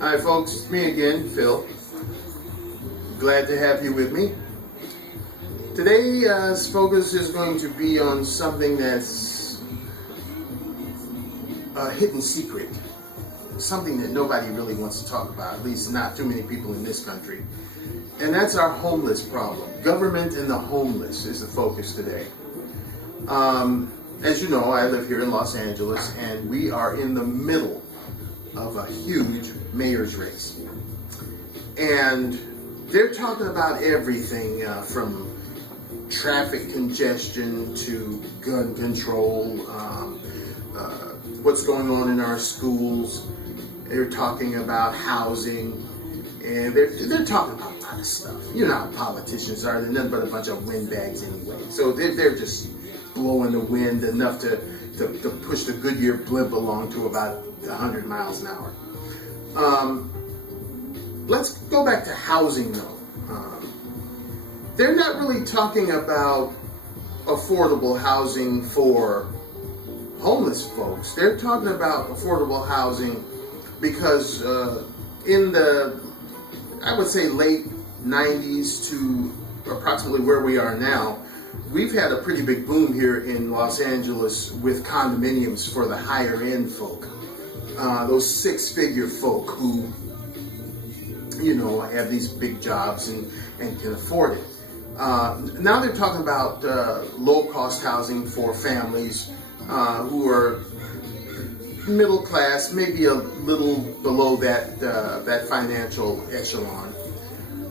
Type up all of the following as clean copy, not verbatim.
Hi folks, it's me again, Phil. Glad to have you with me. Today's focus is going to be on something that's a hidden secret. Something that nobody really wants to talk about, at least not too many people in this country. And that's our homeless problem. Government and the homeless is the focus today. As you know, I live here in Los Angeles, and we are in the middle of a huge mayor's race. And they're talking about everything from traffic congestion to gun control, what's going on in our schools. They're talking about housing, and they're talking about a lot of stuff. You know how politicians are. They're nothing but a bunch of windbags anyway. So they're just blowing the wind enough to push the Goodyear blimp along to about 100 miles an hour. Let's go back to housing though. They're not really talking about affordable housing for homeless folks. They're talking about affordable housing because in the, I would say, late 90s to approximately where we are now, we've had a pretty big boom here in Los Angeles with condominiums for the higher end folk. Those six-figure folk who, you know, have these big jobs and can afford it. Now they're talking about low-cost housing for families who are middle class, maybe a little below that financial echelon.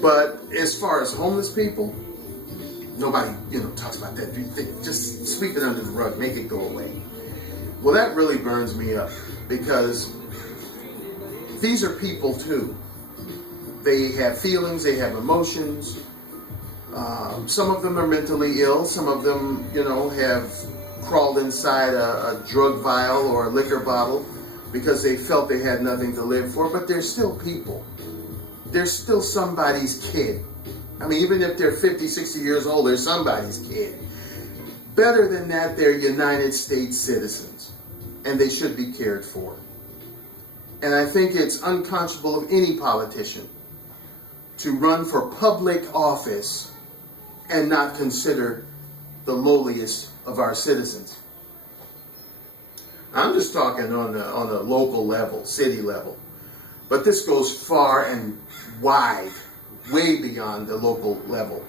But as far as homeless people, nobody, talks about that. They just sweep it under the rug, make it go away. Well, that really burns me up because these are people too. They have feelings, they have emotions. Some of them are mentally ill. Some of them, have crawled inside a drug vial or a liquor bottle because they felt they had nothing to live for, but they're still people. They're still somebody's kid. I mean, even if they're 50, 60 years old, they're somebody's kid. Better than that, they're United States citizens, and they should be cared for. And I think it's unconscionable of any politician to run for public office and not consider the lowliest of our citizens. I'm just talking on the local level, city level. But this goes far and wide, way beyond the local level,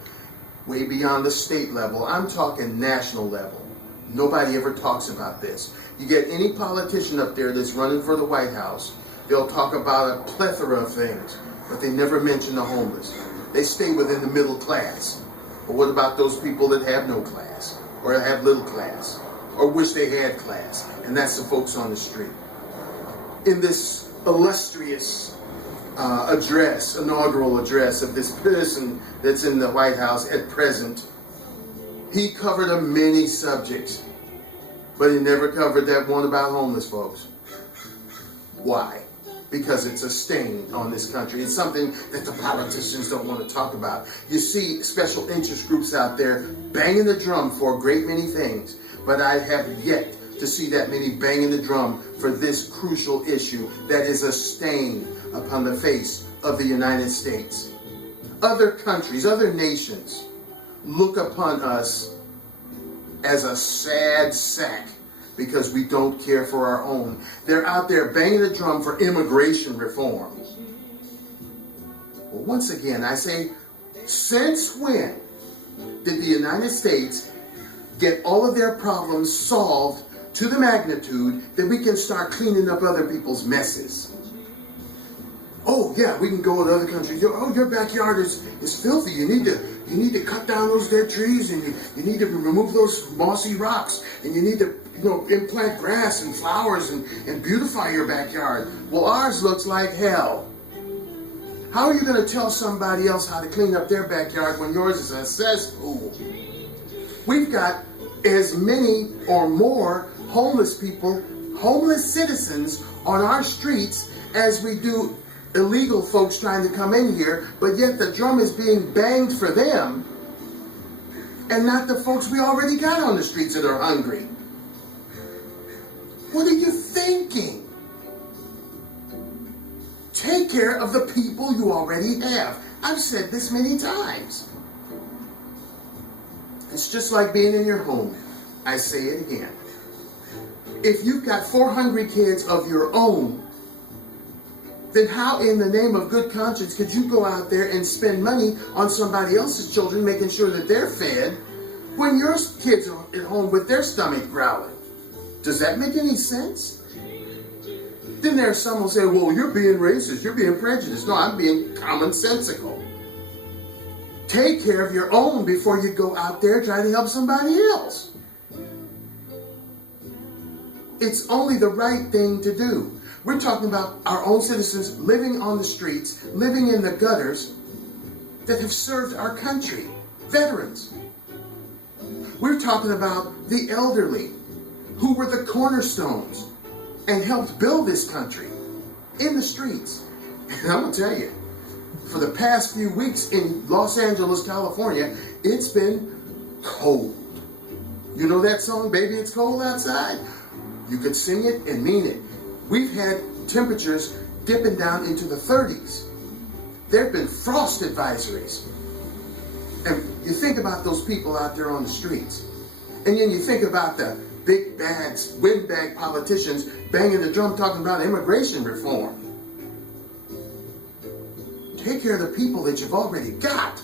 way beyond the state level. I'm talking national level. Nobody ever talks about this. You get any politician up there that's running for the White House, they'll talk about a plethora of things, but they never mention the homeless. They stay within the middle class. But what about those people that have no class, or have little class, or wish they had class? And that's the folks on the street. In this illustrious inaugural address of this person that's in the White House at present, he covered many subjects, but he never covered that one about homeless folks. Why? Because it's a stain on this country. It's something that the politicians don't want to talk about. You see special interest groups out there banging the drum for a great many things, but I have yet to see that many banging the drum for this crucial issue that is a stain upon the face of the United States. Other countries, other nations look upon us as a sad sack because we don't care for our own. They're out there banging the drum for immigration reform. Well, once again, I say, since when did the United States get all of their problems solved to the magnitude that we can start cleaning up other people's messes? Oh yeah, we can go to other countries. Oh, your backyard is filthy. You need to cut down those dead trees, and you need to remove those mossy rocks, and you need to implant grass and flowers and beautify your backyard. Well, ours looks like hell. How are you going to tell somebody else how to clean up their backyard when yours is a cesspool? We've got as many or more homeless people, homeless citizens on our streets as we do illegal folks trying to come in here, but yet the drum is being banged for them and not the folks we already got on the streets that are hungry. What are you thinking? Take care of the people you already have. I've said this many times. It's just like being in your home. I say it again. If you've got 4 hungry kids of your own, then how in the name of good conscience could you go out there and spend money on somebody else's children, making sure that they're fed, when your kids are at home with their stomach growling? Does that make any sense? Then there's some who say, well, you're being racist, you're being prejudiced. No, I'm being commonsensical. Take care of your own before you go out there trying to help somebody else. It's only the right thing to do. We're talking about our own citizens living on the streets, living in the gutters, that have served our country. Veterans. We're talking about the elderly, who were the cornerstones and helped build this country in the streets. And I'm going to tell you, for the past few weeks in Los Angeles, California, it's been cold. You know that song, Baby It's Cold Outside? You could sing it and mean it. We've had temperatures dipping down into the 30s. There have been frost advisories. And you think about those people out there on the streets. And then you think about the big bags, windbag politicians banging the drum talking about immigration reform. Take care of the people that you've already got.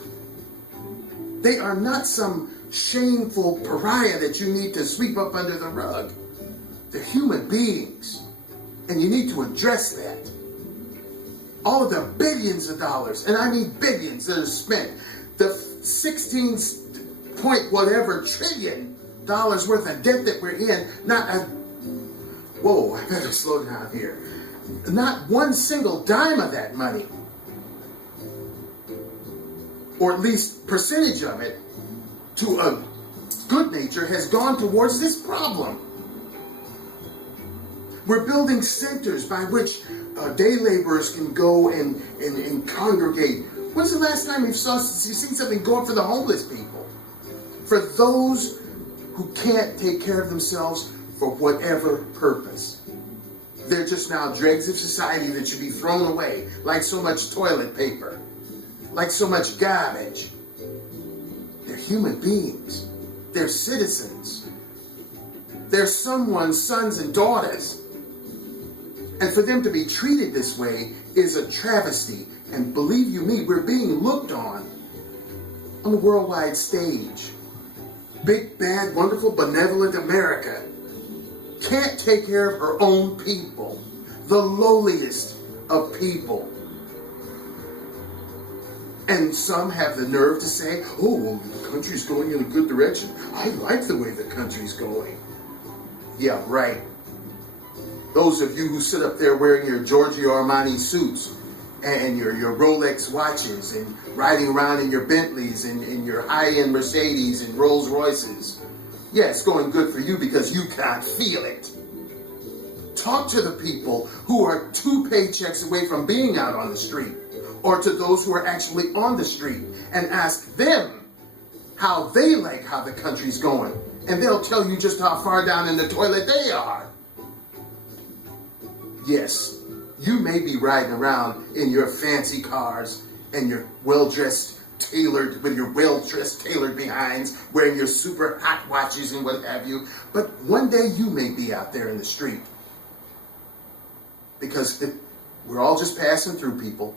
They are not some shameful pariah that you need to sweep up under the rug. They're human beings. And you need to address that. All of the billions of dollars, and I mean billions that are spent, the 16 point whatever trillion dollars worth of debt that we're in, whoa, I better slow down here. Not one single dime of that money, or at least percentage of it, to a good nature has gone towards this problem. We're building centers by which day laborers can go and congregate. When's the last time you've seen something go up for the homeless people? For those who can't take care of themselves for whatever purpose. They're just now dregs of society that should be thrown away, like so much toilet paper, like so much garbage. They're human beings. They're citizens. They're someone's sons and daughters. And for them to be treated this way is a travesty. And believe you me, we're being looked on the worldwide stage. Big, bad, wonderful, benevolent America can't take care of her own people, the lowliest of people. And some have the nerve to say, oh, well, the country's going in a good direction. I like the way the country's going. Yeah, right. Those of you who sit up there wearing your Giorgio Armani suits and your Rolex watches and riding around in your Bentleys and your high-end Mercedes and Rolls Royces. Yeah, it's going good for you because you can't feel it. Talk to the people who are 2 paychecks away from being out on the street, or to those who are actually on the street, and ask them how they like how the country's going. And they'll tell you just how far down in the toilet they are. Yes, you may be riding around in your fancy cars and your well-dressed tailored behinds, wearing your super hot watches and what have you. But one day you may be out there in the street. Because we're all just passing through, people.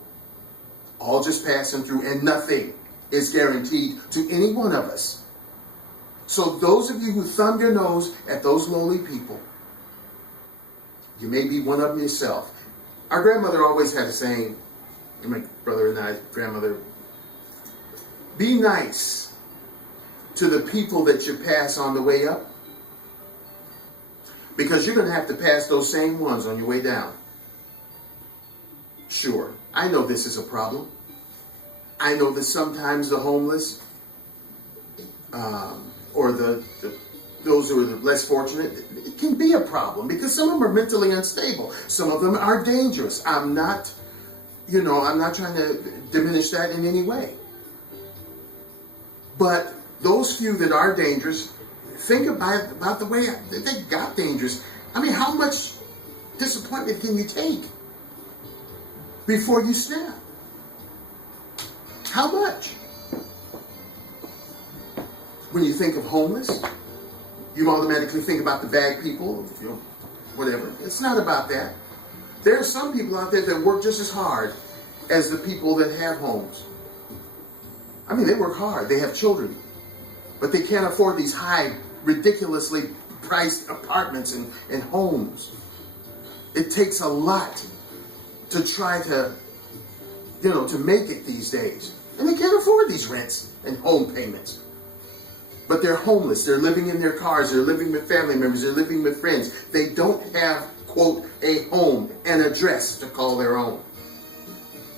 All just passing through, and nothing is guaranteed to any one of us. So those of you who thumb your nose at those lowly people, you may be one of them yourself. Our grandmother always had a saying, my brother and I's grandmother, be nice to the people that you pass on the way up, because you're going to have to pass those same ones on your way down. Sure, I know this is a problem. I know that sometimes the homeless, or those who are less fortunate, it can be a problem because some of them are mentally unstable. Some of them are dangerous. I'm not trying to diminish that in any way. But those few that are dangerous, think about the way that they got dangerous. I mean, how much disappointment can you take? before you snap. How much? When you think of homeless, you automatically think about the bag people, whatever. It's not about that. There are some people out there that work just as hard as the people that have homes. I mean, they work hard. They have children. But they can't afford these high, ridiculously priced apartments and homes. It takes a lot to try to, to make it these days. And they can't afford these rents and home payments. But they're homeless. They're living in their cars. They're living with family members. They're living with friends. They don't have, quote, a home, an address to call their own.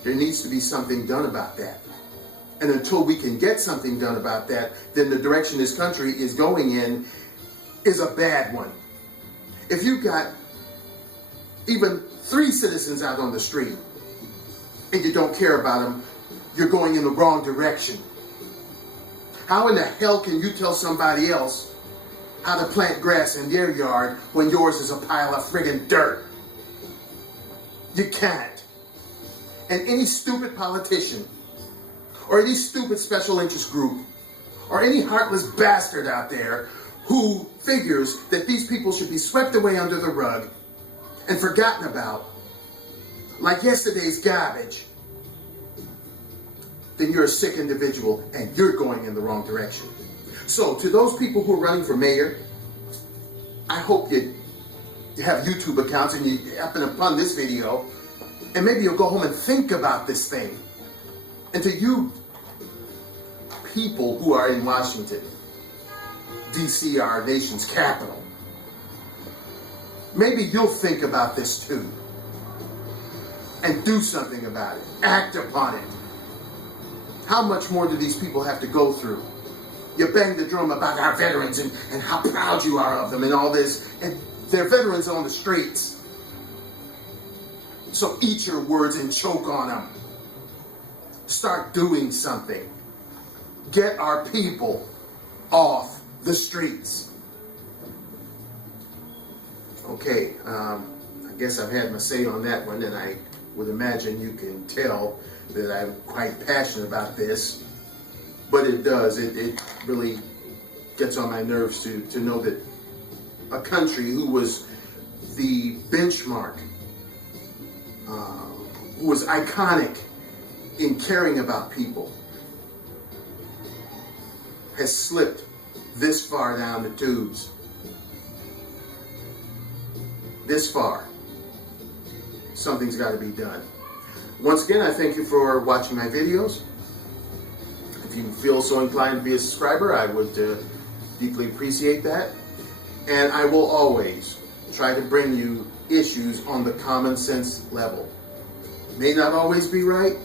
There needs to be something done about that. And until we can get something done about that, then the direction this country is going in is a bad one. If you've got even 3 citizens out on the street and you don't care about them, you're going in the wrong direction. How in the hell can you tell somebody else how to plant grass in their yard when yours is a pile of friggin' dirt? You can't. And any stupid politician or any stupid special interest group or any heartless bastard out there who figures that these people should be swept away under the rug and forgotten about like yesterday's garbage, then you're a sick individual and you're going in the wrong direction. So to those people who are running for mayor, I hope you have YouTube accounts and you happen upon this video, and maybe you'll go home and think about this thing. And to you people who are in Washington, D.C., our nation's capital, maybe you'll think about this too and do something about it. Act upon it. How much more do these people have to go through? You bang the drum about our veterans and how proud you are of them and all this, and they're veterans on the streets. So eat your words and choke on them. Start doing something. Get our people off the streets. Okay, I guess I've had my say on that one, and I would imagine you can tell that I'm quite passionate about this, but it does. It really gets on my nerves to know that a country who was the benchmark, who was iconic in caring about people, has slipped this far down the tubes. This far. Something's got to be done. Once again, I thank you for watching my videos. If you feel so inclined to be a subscriber, I would deeply appreciate that. And I will always try to bring you issues on the common sense level. May not always be right,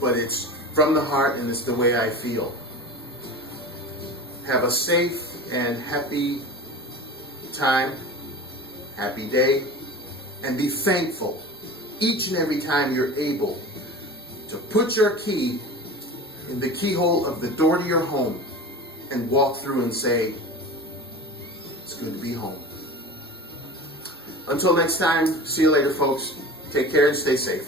but it's from the heart and it's the way I feel. Have a safe and happy time, happy day, and be thankful each and every time you're able to put your key in the keyhole of the door to your home and walk through and say, it's good to be home. Until next time, see you later, folks. Take care and stay safe.